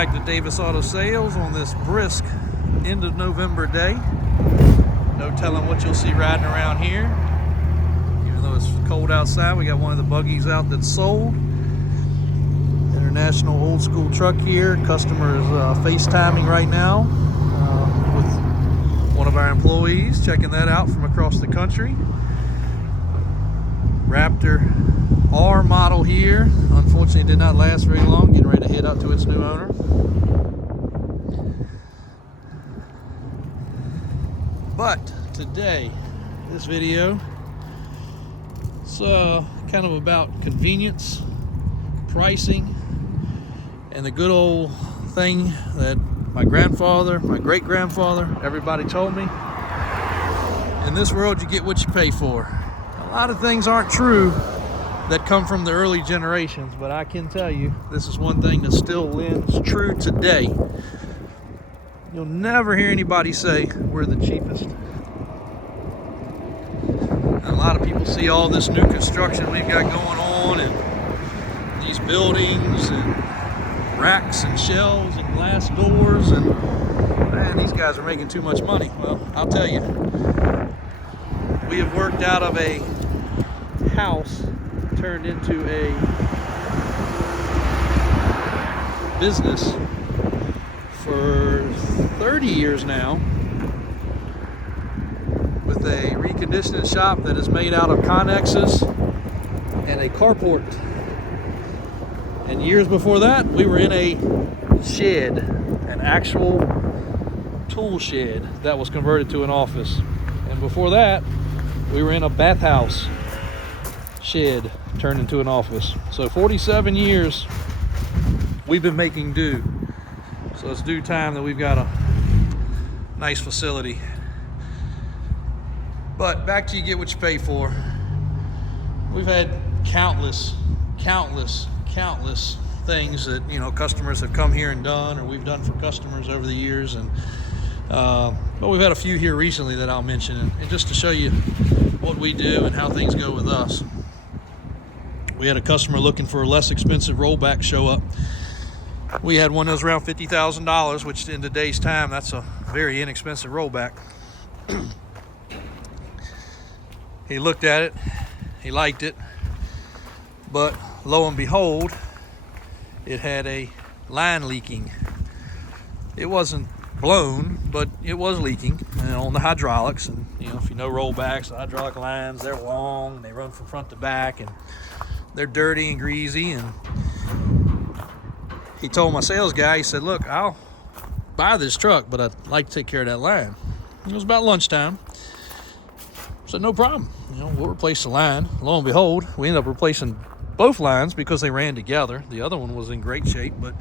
back to Davis Auto Sales on this brisk end of November day. No telling what you'll see riding around here. Even though it's cold outside, we got one of the buggies out that's sold. International old school truck here. Customer is FaceTiming right now with one of our employees, checking that out from across the country. Raptor R model here. Unfortunately, it did not last very long. Getting ready to head out to its new owner. But today, this video, it's kind of about convenience, pricing, and the good old thing that my grandfather, my great-grandfather, everybody told me. In this world, you get what you pay for. A lot of things aren't true that come from the early generations, but I can tell you this is one thing that still lends true today. You'll never hear anybody say we're the cheapest. And a lot of people see all this new construction we've got going on, and these buildings and racks and shelves and glass doors, and man, these guys are making too much money. Well, I'll tell you, we have worked out of a house turned into a business for 30 years now, with a reconditioning shop that is made out of connexes and a carport. And years before that, we were in a shed, an actual tool shed that was converted to an office. And before that, we were in a bathhouse shed turned into an office. So 47 years we've been making do. So it's due time that we've got a nice facility. But back to you get what you pay for. We've had countless things that, you know, customers have come here and done, or we've done for customers over the years. And but we've had a few here recently that I'll mention, and just to show you what we do and how things go with us. We had a customer looking for a less expensive rollback show up. We had one that was around $50,000, which in today's time, that's a very inexpensive rollback. He looked at it, he liked it, but lo and behold, it had a line leaking. It wasn't blown, but it was leaking, and on the hydraulics. And you know, if you know rollbacks, the hydraulic lines, they're long and they run from front to back, and they're dirty and greasy. And he told my sales guy, he said, look, I'll buy this truck, but I'd like to take care of that line. It was about lunchtime. I said, no problem, you know, we'll replace the line. Lo and behold, we ended up replacing both lines because they ran together. The other one was in great shape, but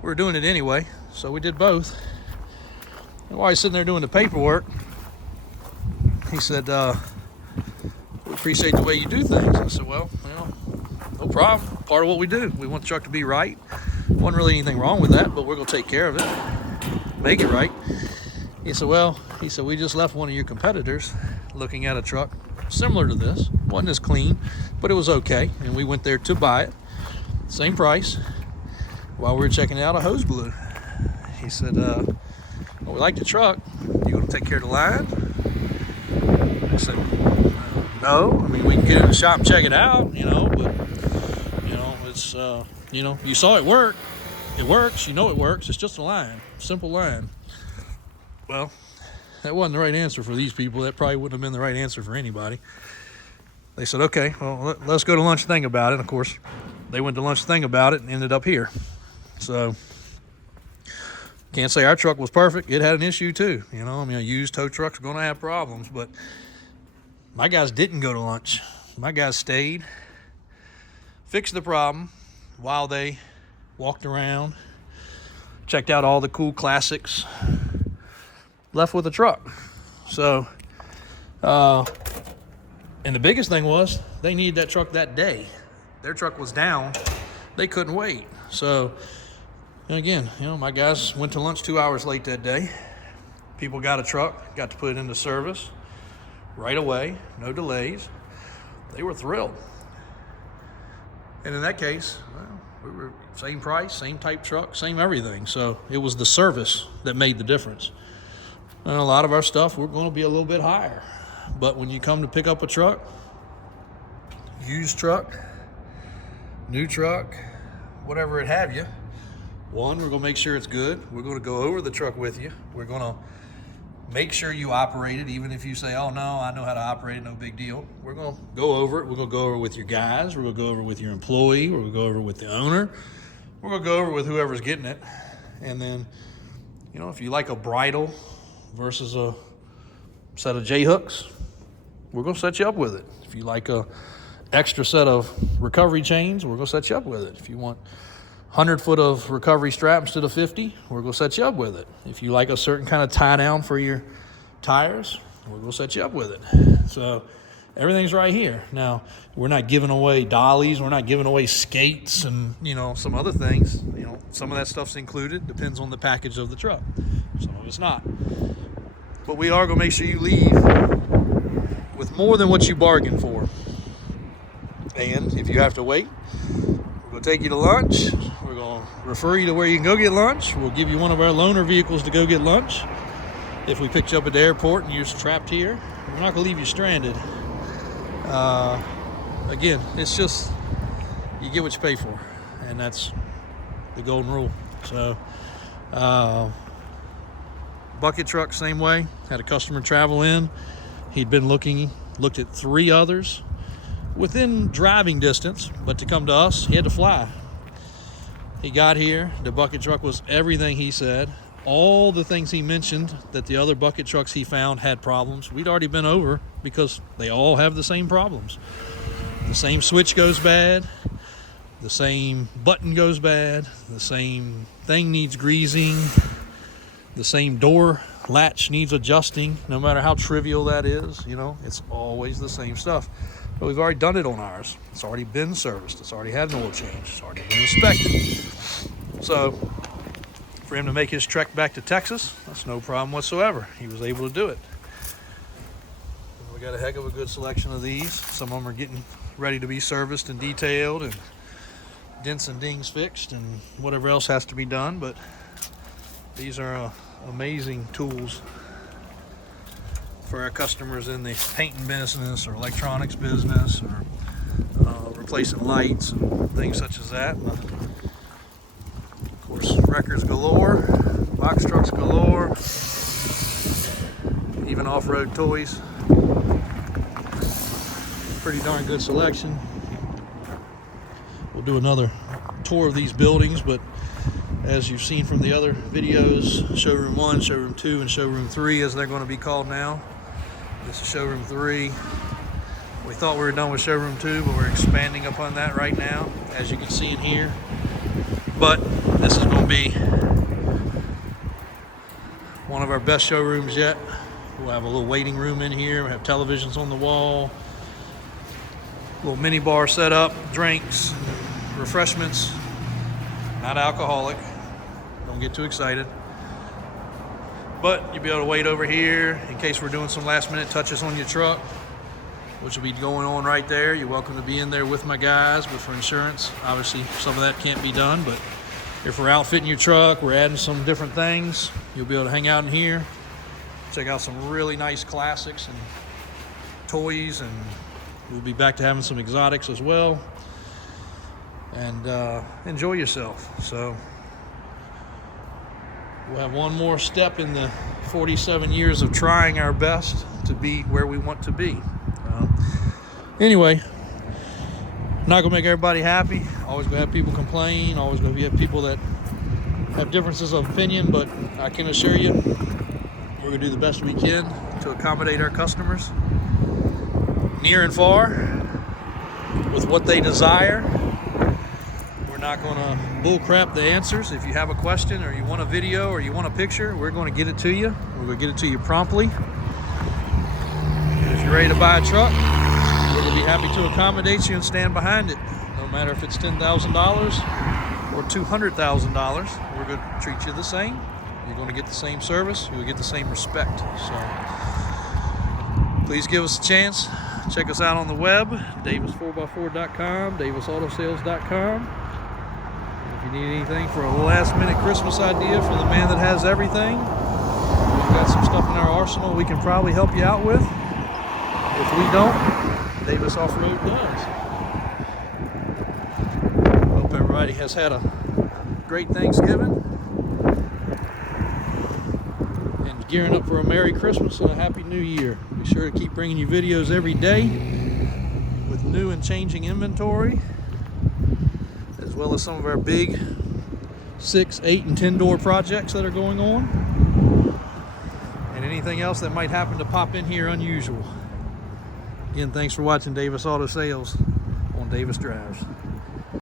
we were doing it anyway, so we did both. And while he's sitting there doing the paperwork, he said, we appreciate the way you do things. I said, well, you know, no problem. Part of what we do. We want the truck to be right. Wasn't really anything wrong with that, but we're going to take care of it, make it right. He said, well, we just left one of your competitors looking at a truck similar to this. Wasn't as clean, but it was okay. And we went there to buy it. Same price. While we were checking out, a hose blew. He said, well, we like the truck. You going to take care of the line? I said, no. I mean, we can get in the shop and check it out, you know, but, you know, it's, you know, you saw it work. It works. You know it works. It's just a line. Simple line. Well, that wasn't the right answer for these people. That probably wouldn't have been the right answer for anybody. They said, okay, well, let's go to lunch and think about it. And of course, they went to lunch and think about it and ended up here. So, can't say our truck was perfect. It had an issue too. You know, I mean, a used tow truck's going to have problems, but my guys didn't go to lunch. My guys stayed, fixed the problem while they walked around, checked out all the cool classics, left with a truck. So, and the biggest thing was they needed that truck that day. Their truck was down. They couldn't wait. So, and again, you know, my guys went to lunch 2 hours late that day. People got a truck, got to put it into service right away, no delays. They were thrilled. And in that case, well, We were same price, same type truck, same everything. So it was the service that made the difference. And a lot of our stuff, we're going to be a little bit higher. But when you come to pick up a truck, used truck, new truck, whatever it have you, one, we're going to make sure it's good. We're going to go over the truck with you. We're going to make sure you operate it, even if you say, oh, no, I know how to operate it, no big deal. We're going to go over it. We're going to go over it with your guys. We're going to go over it with your employee. We're going to go over it with the owner. We're going to go over it with whoever's getting it. And then, you know, if you like a bridle versus a set of J-hooks, we're going to set you up with it. If you like a extra set of recovery chains, we're going to set you up with it. If you want 100 foot of recovery strap instead of 50, we're going to set you up with it. If you like a certain kind of tie down for your tires, we're going to set you up with it. So everything's right here. Now, we're not giving away dollies. We're not giving away skates and, you know, some other things. You know, some of that stuff's included. Depends on the package of the truck. Some of it's not. But we are going to make sure you leave with more than what you bargained for. And if you have to wait, we're going to take you to lunch. We're going to refer you to where you can go get lunch. We'll give you one of our loaner vehicles to go get lunch. If we picked you up at the airport and you're trapped here, we're not going to leave you stranded. Again, it's just, you get what you pay for. And that's the golden rule. So, bucket truck, same way. Had a customer travel in. He'd been looked at 3 others within driving distance, but to come to us, he had to fly. He got here. The bucket truck was everything he said. All the things he mentioned that the other bucket trucks he found had problems, we'd already been over because they all have the same problems. The same switch goes bad. The same button goes bad. The same thing needs greasing. The same door latch needs adjusting, no matter how trivial that is. You know, it's always the same stuff. But we've already done it on ours. It's already been serviced. It's already had an oil change. It's already been inspected. So for him to make his trek back to Texas, that's no problem whatsoever. He was able to do it. We got a heck of a good selection of these. Some of them are getting ready to be serviced and detailed and dents and dings fixed and whatever else has to be done. But these are amazing tools for our customers in the painting business or electronics business or replacing lights and things such as that. And of course, records galore, box trucks galore, even off-road toys. Pretty darn good selection. We'll do another tour of these buildings, but as you've seen from the other videos, Showroom 1, Showroom 2, and Showroom 3, as they're going to be called now. This is Showroom 3. We thought we were done with Showroom 2, but we're expanding upon that right now, as you can see in here. But this is going to be one of our best showrooms yet. We'll have a little waiting room in here. We'll have televisions on the wall, little mini bar set up, drinks, refreshments. Not alcoholic. Don't get too excited. But you'll be able to wait over here in case we're doing some last minute touches on your truck, which will be going on right there. You're welcome to be in there with my guys, but for insurance, obviously some of that can't be done. But if we're outfitting your truck, we're adding some different things, you'll be able to hang out in here, check out some really nice classics and toys, and we'll be back to having some exotics as well. And enjoy yourself. So we'll have one more step in the 47 years of trying our best to be where we want to be. Anyway, not gonna make everybody happy. Always gonna have people complain. Always gonna have people that have differences of opinion, but I can assure you we're gonna do the best we can to accommodate our customers near and far with what they desire. We're not going to bullcrap the answers. If you have a question or you want a video or you want a picture, we're going to get it to you. We're going to get it to you promptly. And if you're ready to buy a truck, we're going to be happy to accommodate you and stand behind it. No matter if it's $10,000 or $200,000, we're going to treat you the same. You're going to get the same service. You'll get the same respect. So please give us a chance. Check us out on the web, davis4x4.com, davisautosales.com. you need anything for a last-minute Christmas idea for the man that has everything, we've got some stuff in our arsenal we can probably help you out with. If we don't, Davis Off-Road does. Hope everybody has had a great Thanksgiving and gearing up for a Merry Christmas and a Happy New Year. Be sure to keep bringing you videos every day with new and changing inventory, as well as some of our big 6, 8, and 10 door projects that are going on, and anything else that might happen to pop in here unusual. Again, thanks for watching Davis Auto Sales on Davis Drives.